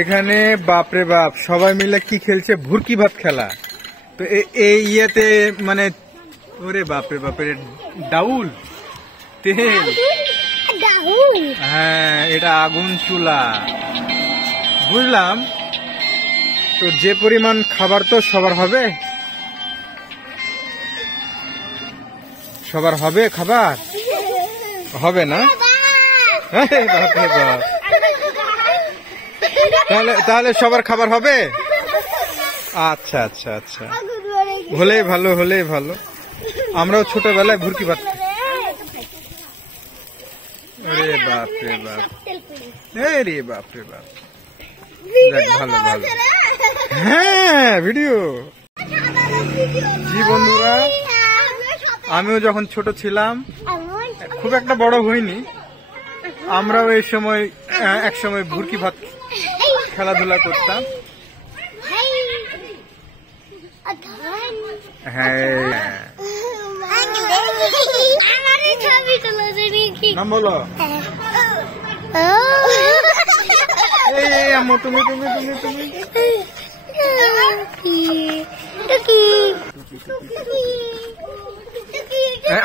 এখানে বাপরে বাপ সবাই মিলে কি খেলছে, ভুরকি ভাত খেলা। তো এই ইয়েতে মানে ওরে বাপরে বাপরে ডাউল তেল, হ্যাঁ এটা আগুন চুলা, বুঝলাম। তো যে পরিমাণ খাবার তো সবার হবে, সবার হবে খাবার, হবে না? তাহলে তাহলে সবার খাবার হবে। আচ্ছা আচ্ছা আচ্ছা, হলেই ভালো, হলেই ভালো। আমরাও ছোটবেলায় ভুরকি ভাত, রে বাপ রে বাপ, রে বাপ রে বাপ, ভালো ভালো। হ্যাঁ ভিডিও। জি বন্ধুরা, আমিও যখন ছোট ছিলাম, খুব একটা বড় হইনি, আমরাও এই সময় এক সময় ভুরকি ভাত খেলাধুলা করতাম। হ্যাঁ নাম বলো। আম্মু তুমি তুমি তুমি তুমি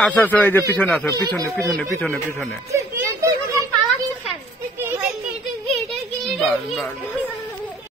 আসো আসো, এই যে পিছনে আসো, পিছনে পিছনে পিছনে পিছনে। বাস বাস।